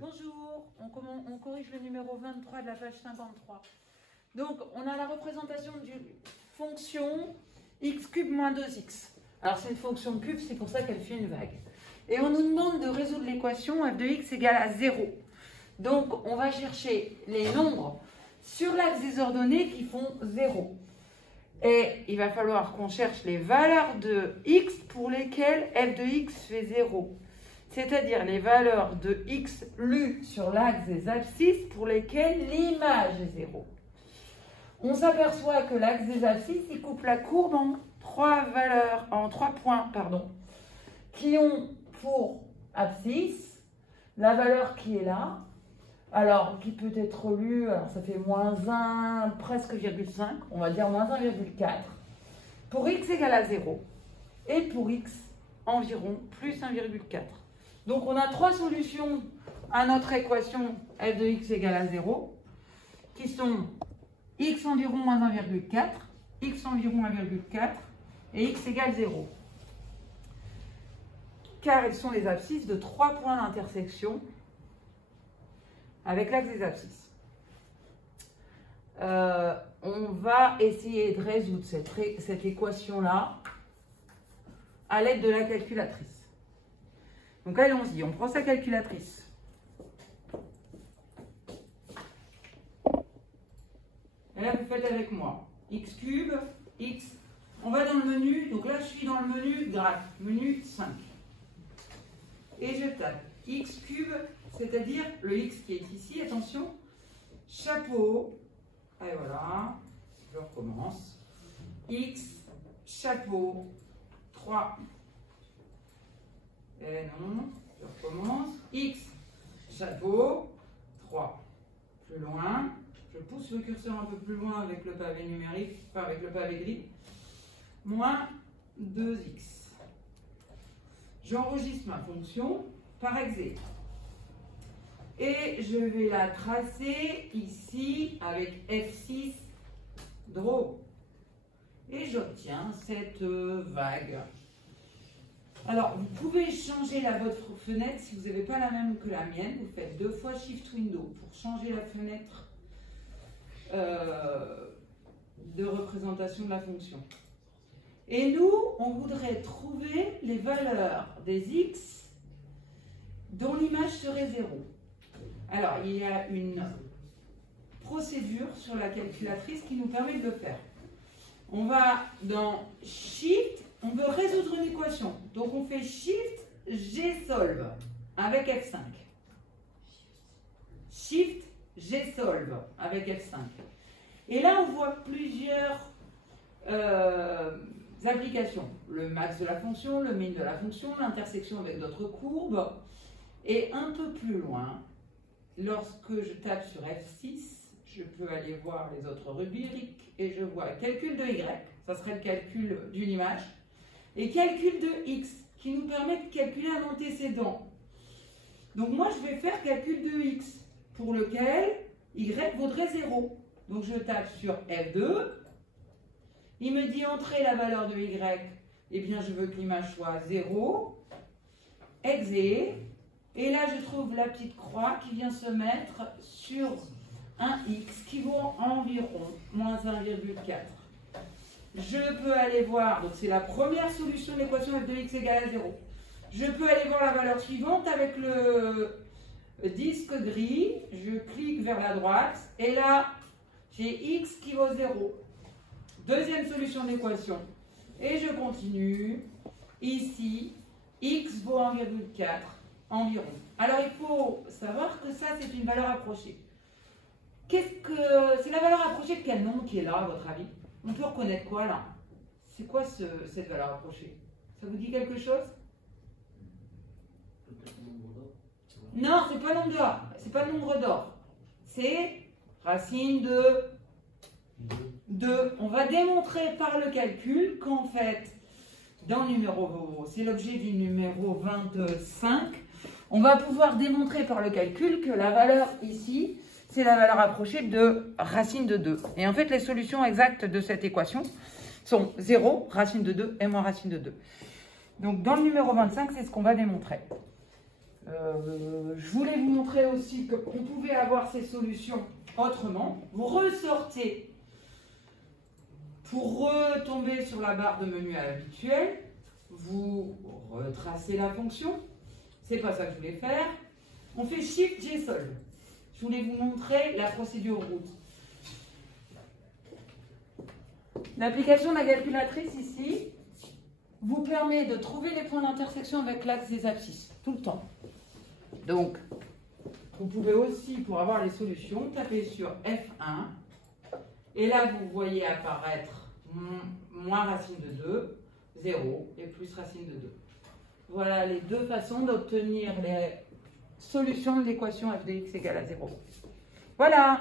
Bonjour, on corrige le numéro 23 de la page 53. Donc, on a la représentation d'une fonction x cube moins 2x. Alors, c'est une fonction cube, c'est pour ça qu'elle fait une vague. Et on nous demande de résoudre l'équation f de x égale à 0. Donc, on va chercher les nombres sur l'axe des ordonnées qui font 0. Et il va falloir qu'on cherche les valeurs de x pour lesquelles f de x fait 0. C'est-à-dire les valeurs de x lues sur l'axe des abscisses pour lesquelles l'image est 0. On s'aperçoit que l'axe des abscisses, il coupe la courbe en trois points, qui ont pour abscisse la valeur qui est là, alors qui peut être lue, alors ça fait moins 1, presque 0,5, on va dire moins 1,4, pour x égale à 0, et pour x environ plus 1,4. Donc, on a trois solutions à notre équation f de x égale à 0, qui sont x environ moins 1,4, x environ 1,4 et x égale 0. Car ils sont les abscisses de trois points d'intersection avec l'axe des abscisses. On va essayer de résoudre cette équation-là à l'aide de la calculatrice. Donc allons-y, on prend sa calculatrice. Et là, vous faites avec moi. X cube, x. On va dans le menu. Donc là, je suis dans le menu graphe, menu 5. Et je tape x cube, c'est-à-dire le x qui est ici. Attention, chapeau. Et voilà, je recommence. X, chapeau, 3. Et non, je recommence. X, chapeau, 3. Plus loin. Je pousse le curseur un peu plus loin avec le pavé numérique, enfin avec le pavé gris. Moins 2x. J'enregistre ma fonction par exé. Et je vais la tracer ici avec F6 draw. Et j'obtiens cette vague. Alors, vous pouvez changer votre fenêtre si vous n'avez pas la même que la mienne. Vous faites 2 fois Shift Window pour changer la fenêtre de représentation de la fonction. Et nous, on voudrait trouver les valeurs des x dont l'image serait 0. Alors, il y a une procédure sur la calculatrice qui nous permet de le faire. On va dans Shift. On veut résoudre une équation. Donc, on fait Shift G solve avec F5. Shift G solve avec F5. Et là, on voit plusieurs applications. Le max de la fonction, le min de la fonction, l'intersection avec d'autres courbes. Et un peu plus loin, lorsque je tape sur F6, je peux aller voir les autres rubriques et je vois calcul de Y. Ça serait le calcul d'une image. Et calcul de x, qui nous permet de calculer un antécédent. Donc moi, je vais faire calcul de x, pour lequel y vaudrait 0. Donc je tape sur F2. Il me dit entrer la valeur de y. Eh bien, je veux que l'image soit 0. Exé. Et là, je trouve la petite croix qui vient se mettre sur un x qui vaut environ moins 1,4. Je peux aller voir, donc c'est la première solution de l'équation f de x égale à 0. Je peux aller voir la valeur suivante avec le disque gris. Je clique vers la droite et là, j'ai x qui vaut 0. Deuxième solution d'équation. Et je continue. Ici, x vaut 1,4 environ. Alors, il faut savoir que ça, c'est une valeur approchée. C'est la valeur approchée de quel nombre qui est là, à votre avis? On peut reconnaître quoi là? C'est quoi cette valeur approchée? Ça vous dit quelque chose? Non, c'est pas nombre d'or. C'est pas le nombre d'or. C'est racine de 2. On va démontrer par le calcul qu'en fait, dans le numéro, c'est l'objet du numéro 25, on va pouvoir démontrer par le calcul que la valeur ici, c'est la valeur approchée de racine de 2. Et en fait, les solutions exactes de cette équation sont 0, racine de 2 et moins racine de 2. Donc, dans le numéro 25, c'est ce qu'on va démontrer. Je voulais vous montrer montré aussi qu'on pouvait avoir ces solutions autrement. Vous ressortez pour retomber sur la barre de menu habituelle. Vous retracez la fonction. C'est pas ça que je voulais faire. On fait Shift G Solve. Je voulais vous montrer la procédure route. L'application de la calculatrice ici vous permet de trouver les points d'intersection avec l'axe des abscisses, tout le temps. Donc, vous pouvez aussi, pour avoir les solutions, taper sur F1. Et là, vous voyez apparaître moins racine de 2, 0 et plus racine de 2. Voilà les deux façons d'obtenir les solutions de l'équation f de x égale à 0. Voilà.